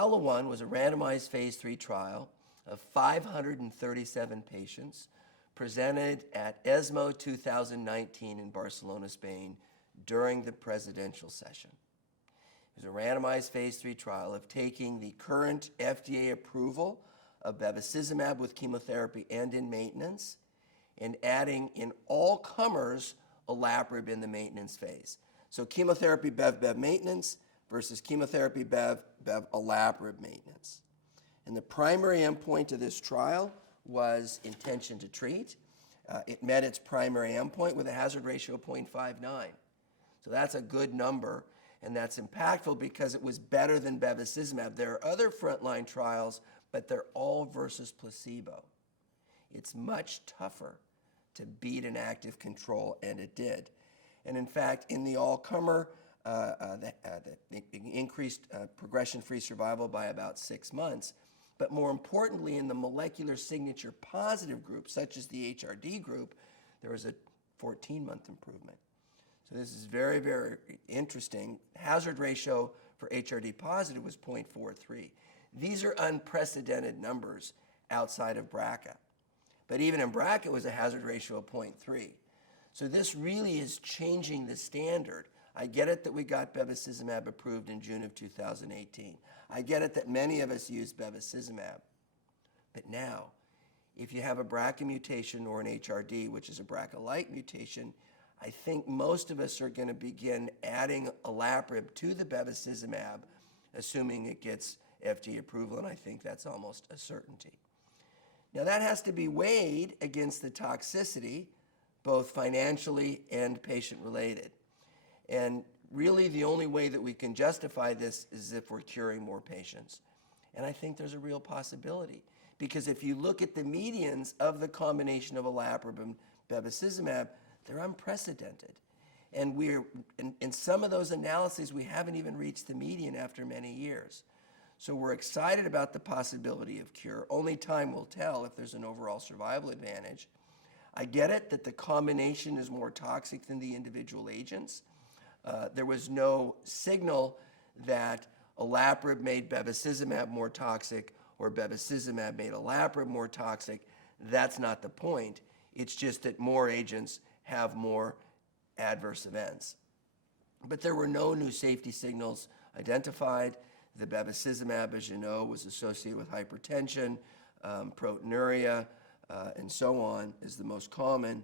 PAOLA-1 was a randomized phase 3 trial of 537 patients presented at ESMO 2019 in Barcelona, Spain during the presidential session. It was a randomized phase 3 trial of taking the current FDA approval of bevacizumab with chemotherapy and in maintenance and adding in all comers olaparib in the maintenance phase. So chemotherapy bev maintenance versus chemotherapy bev olaparib maintenance. And the primary endpoint of this trial was intention to treat. It met its primary endpoint with a hazard ratio of 0.59. So that's a good number, and that's impactful because it was better than bevacizumab. There are other frontline trials, but they're all versus placebo. It's much tougher to beat an active control, and it did. And in fact, in the all-comer, they increased progression-free survival by about 6 months. But more importantly, in the molecular signature positive group, such as the HRD group, there was a 14-month improvement. So this is very, very interesting. Hazard ratio for HRD positive was 0.43. These are unprecedented numbers outside of BRCA. But even in BRCA, it was a hazard ratio of 0.3. So this really is changing the standard. I get it that we got bevacizumab approved in June of 2018. I get it that many of us use bevacizumab. But now, if you have a BRCA mutation or an HRD, which is a BRCA-like mutation, I think most of us are going to begin adding olaparib to the bevacizumab, assuming it gets FDA approval, and I think that's almost a certainty. Now that has to be weighed against the toxicity, both financially and patient-related. And really the only way that we can justify this is if we're curing more patients. And I think there's a real possibility, because if you look at the medians of the combination of olaparib and bevacizumab, they're unprecedented. And in some of those analyses, we haven't even reached the median after many years. So we're excited about the possibility of cure. Only time will tell if there's an overall survival advantage. I get it that the combination is more toxic than the individual agents. There was no signal that olaparib made bevacizumab more toxic or bevacizumab made olaparib more toxic. That's not the point. It's just that more agents have more adverse events. But there were no new safety signals identified. The bevacizumab, as you know, was associated with hypertension, proteinuria, and so on is the most common.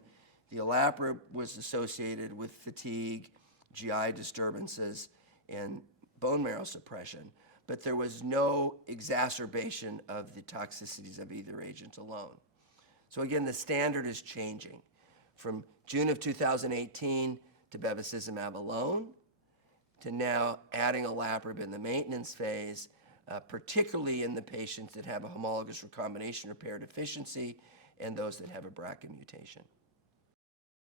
The olaparib was associated with fatigue, GI disturbances, and bone marrow suppression, but there was no exacerbation of the toxicities of either agent alone. So again, the standard is changing from June of 2018 to bevacizumab alone, to now adding olaparib in the maintenance phase, particularly in the patients that have a homologous recombination repair deficiency and those that have a BRCA mutation.